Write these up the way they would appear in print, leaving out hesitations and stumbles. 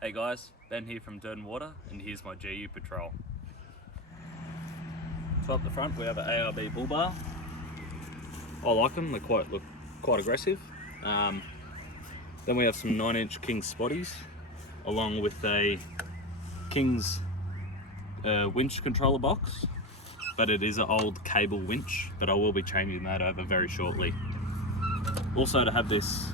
Hey guys, Ben here from DirtandWater, and here's my GU Patrol. So up the front we have an ARB bull bar. I like them, they look quite aggressive. Then we have some 9-inch King's spotties, along with a King's winch controller box, but it is an old cable winch, but I will be changing that over very shortly. Also to have this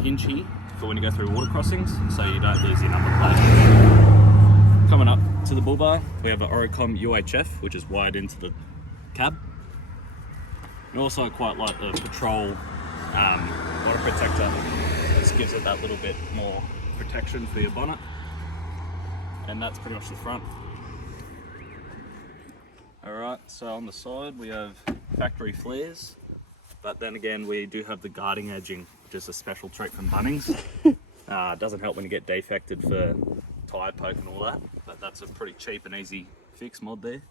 hinge here for when you go through water crossings, so you don't lose your number plate. Coming up to the bull bar, we have an Oricom UHF, which is wired into the cab. And also quite like the Patrol water protector. This gives it that little bit more protection for your bonnet. And that's pretty much the front. Alright, so on the side we have factory flares, but then again we do have the guarding edging, which is a special treat from Bunnings. Doesn't help when you get defected for tyre poke and all that, but that's a pretty cheap and easy fix mod there.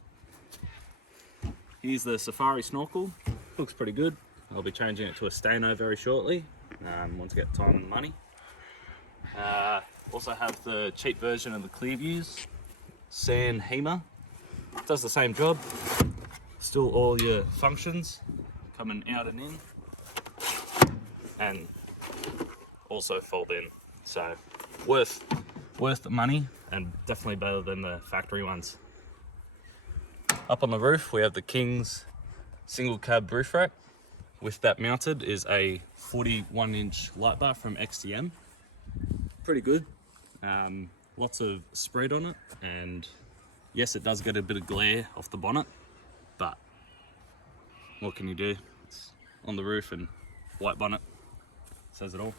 Here's the Safari snorkel, looks pretty good. I'll be changing it to a Stano very shortly, once I get time and money. Also have the cheap version of the Clearviews, Sand Heamer. Does the same job, still all your functions coming out and in, and also fold in, so worth the money and definitely better than the factory ones. Up on the roof we have the King's single cab roof rack. With that mounted is a 41-inch light bar from XTM. Pretty good, lots of spread on it, and yes, it does get a bit of glare off the bonnet, but what can you do? It's on the roof and white bonnet says it all.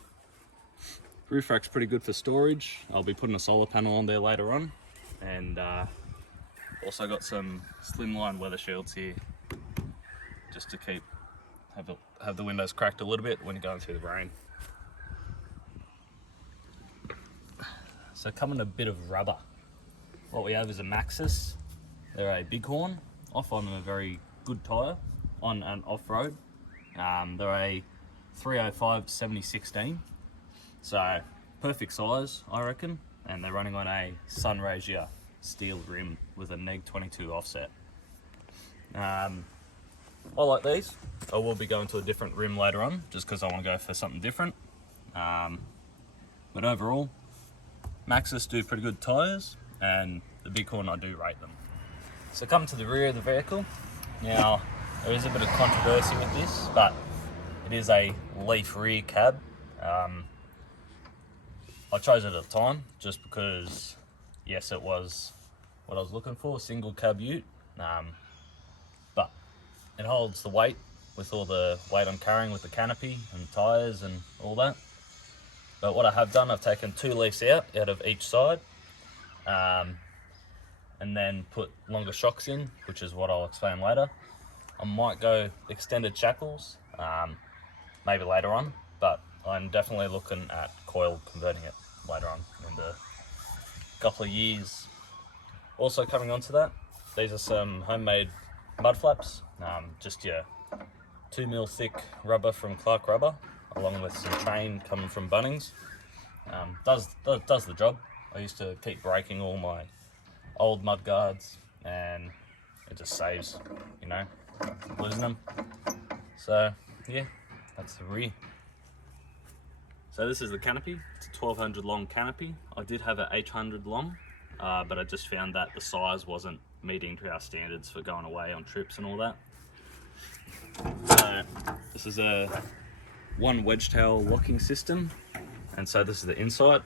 Roof rack's pretty good for storage. I'll be putting a solar panel on there later on, and also got some slimline weather shields here just to have the windows cracked a little bit when you're going through the rain. So coming a bit of rubber. What we have is a Maxxis. They're a Bighorn, off on a very good tyre, on and off-road. They're a 305 70/16, so perfect size, I reckon, and they're running on a Sunraysia steel rim with a neg 22 offset. I like these. I will be going to a different rim later on, just because I want to go for something different. But overall, Maxxis do pretty good tyres, and the Bighorn, I do rate them. So come to the rear of the vehicle. Now, there is a bit of controversy with this, but it is a leaf rear cab. I chose it at the time just because, yes, it was what I was looking for, single cab ute, but it holds the weight with all the weight I'm carrying with the canopy and tyres and all that. But what I have done, I've taken 2 leaves out of each side, and then put longer shocks in, which is what I'll explain later. I might go extended shackles, maybe later on, but I'm definitely looking at coil converting it later on in the couple of years. Also coming onto that, these are some homemade mud flaps, just your 2mm thick rubber from Clark Rubber, along with some chain coming from Bunnings. Does the job. I used to keep breaking all my old mud guards, and it just saves, losing them. So yeah, that's the rear. So this is the canopy. It's a 1200 long canopy. I did have an 800 long, but I just found that the size wasn't meeting to our standards for going away on trips and all that. So this is a one wedge tail locking system, and so this is the inside.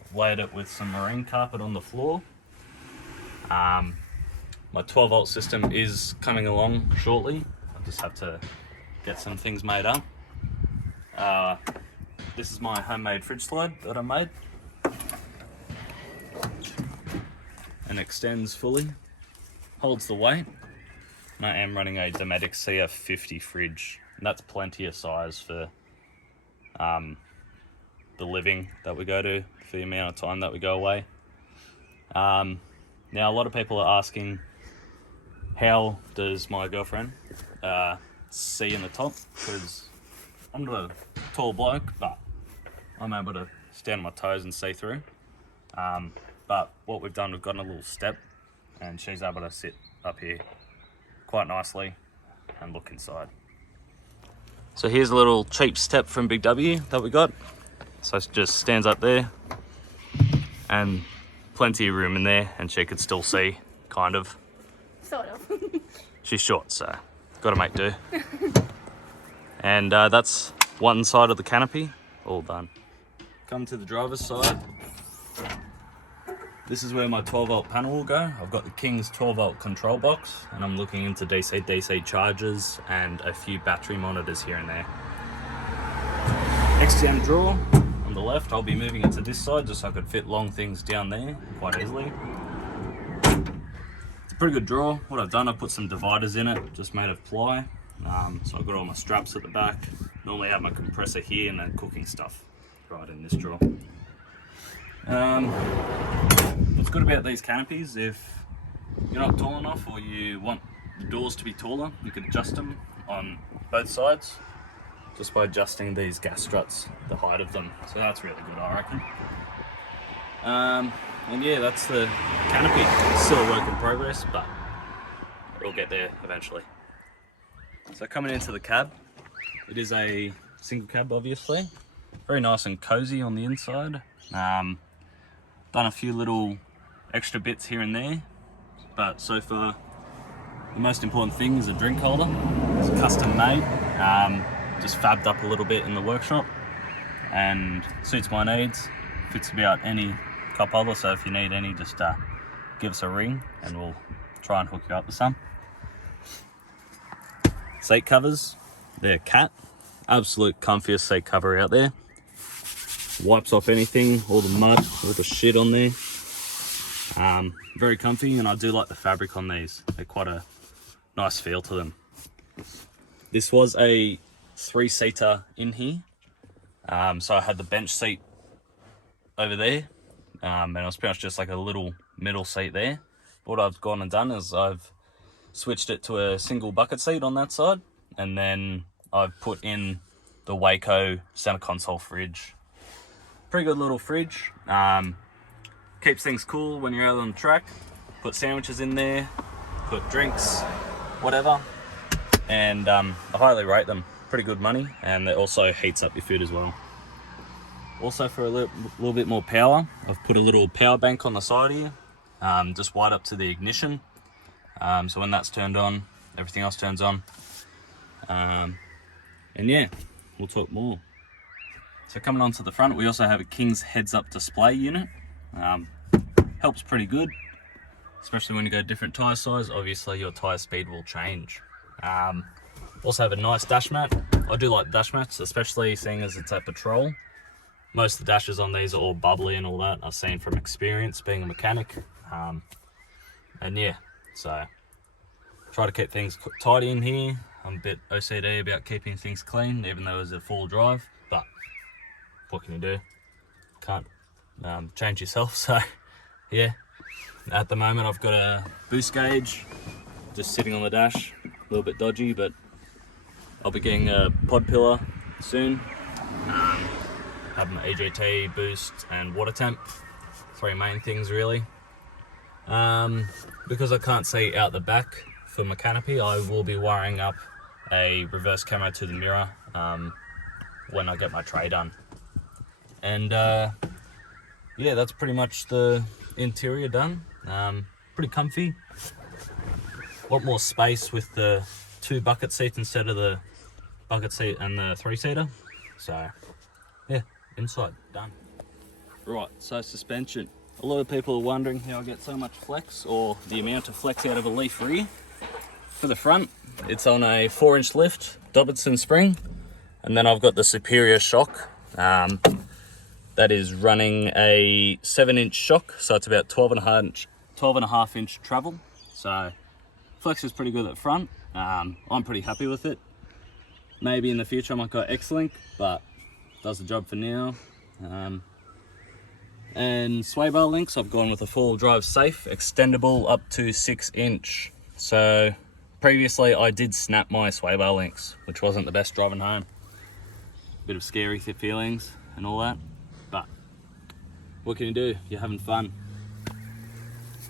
I've laid it with some marine carpet on the floor. My 12 volt system is coming along shortly. I just have to get some things made up. This is my homemade fridge slide that I made, and extends fully, holds the weight. And I am running a Dometic CF50 fridge, and that's plenty of size for the living that we go to, for the amount of time that we go away. Now, a lot of people are asking, how does my girlfriend see in the top? Because I'm not a tall bloke, but I'm able to stand on my toes and see through. But what we've done, we've gotten a little step and she's able to sit up here quite nicely and look inside. So here's a little cheap step from Big W that we got. So it just stands up there and plenty of room in there, and she could still see, kind of. Sort of. She's short, so gotta make do. And that's one side of the canopy, all done. Come to the driver's side. This is where my 12-volt panel will go. I've got the King's 12-volt control box, and I'm looking into DC chargers and a few battery monitors here and there. XTM drawer on the left. I'll be moving it to this side just so I could fit long things down there quite easily. It's a pretty good drawer. What I've done, I've put some dividers in it, just made of ply. So I've got all my straps at the back. Normally I have my compressor here and then cooking stuff right in this drawer. What's good about these canopies, if you're not tall enough or you want the doors to be taller, you could adjust them on both sides just by adjusting these gas struts, the height of them. So that's really good, I reckon. And yeah, that's the canopy. It's still a work in progress, but we'll get there eventually. So coming into the cab, it is a single cab, obviously. Very nice and cozy on the inside. Done a few little extra bits here and there, but so far the most important thing is a drink holder. It's custom made, just fabbed up a little bit in the workshop and suits my needs. Fits about any cup holder, so if you need any, just give us a ring and we'll try and hook you up with some. Seat covers, they're Cat, absolute comfiest seat cover out there. Wipes off anything, all the mud, all the shit on there. Very comfy, and I do like the fabric on these. They're quite a nice feel to them. This was a 3-seater in here. So I had the bench seat over there, and it was pretty much just like a little middle seat there. What I've gone and done is I've switched it to a single bucket seat on that side, and then I've put in the Waco center console fridge. Pretty good little fridge. Keeps things cool when you're out on the track. Put sandwiches in there, put drinks, whatever. And I highly rate them. Pretty good money, and it also heats up your food as well. Also, for a little bit more power, I've put a little power bank on the side here, just wired up to the ignition. So when that's turned on, everything else turns on. And yeah, we'll talk more. So coming onto the front, we also have a King's heads-up display unit. Helps pretty good, especially when you go different tyre size. Obviously, your tyre speed will change. Also have a nice dash mat. I do like dash mats, especially seeing as it's a Patrol. Most of the dashes on these are all bubbly and all that. I've seen from experience being a mechanic. And yeah, so try to keep things tidy in here. I'm a bit OCD about keeping things clean, even though it's a full drive, but what can you do? Can't change yourself. So yeah, at the moment I've got a boost gauge just sitting on the dash, a little bit dodgy, but I'll be getting a pod pillar soon. Having an EGT, boost and water temp, 3 main things really. Because I can't see out the back for my canopy, I will be wiring up a reverse camo to the mirror when I get my tray done. And yeah, that's pretty much the interior done. Pretty comfy. A lot more space with the 2 bucket seats instead of the bucket seat and the 3-seater. So yeah, inside done. Right, so suspension. A lot of people are wondering how I get so much flex, or the amount of flex out of a Leaf rear. For the front, it's on a 4-inch lift, Dobson spring, and then I've got the Superior shock. That is running a 7-inch shock, so it's about 12.5 inch travel. So flex is pretty good at front. I'm pretty happy with it. Maybe in the future I might go X-Link, but does the job for now. And sway bar links, I've gone with a 4-wheel drive safe, extendable up to 6-inch. So previously I did snap my sway bar links, which wasn't the best driving home. Bit of scary feelings and all that, but what can you do? You're having fun.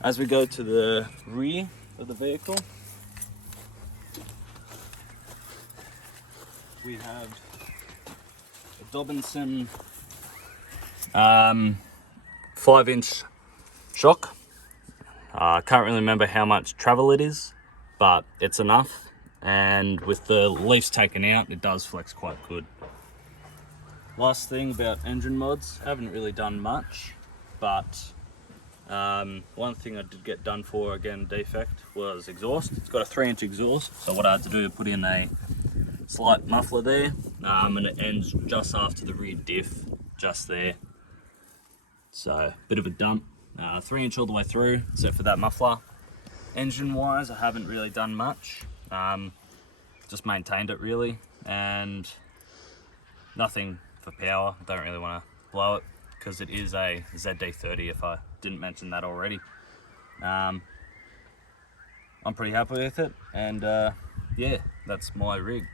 As we go to the rear of the vehicle, we have a Dobinson 5-inch shock. I can't really remember how much travel it is, but it's enough. And with the leaves taken out, it does flex quite good. Last thing about engine mods, haven't really done much, but one thing I did get done for, again, defect, was exhaust. It's got a 3-inch exhaust, so what I had to do is put in a slight muffler there, and it ends just after the rear diff, just there. So, bit of a dump. 3-inch all the way through, except for that muffler. Engine-wise, I haven't really done much. Just maintained it, really, and nothing for power. I don't really want to blow it, because it is a ZD30, if I didn't mention that already. I'm pretty happy with it, and yeah, that's my rig.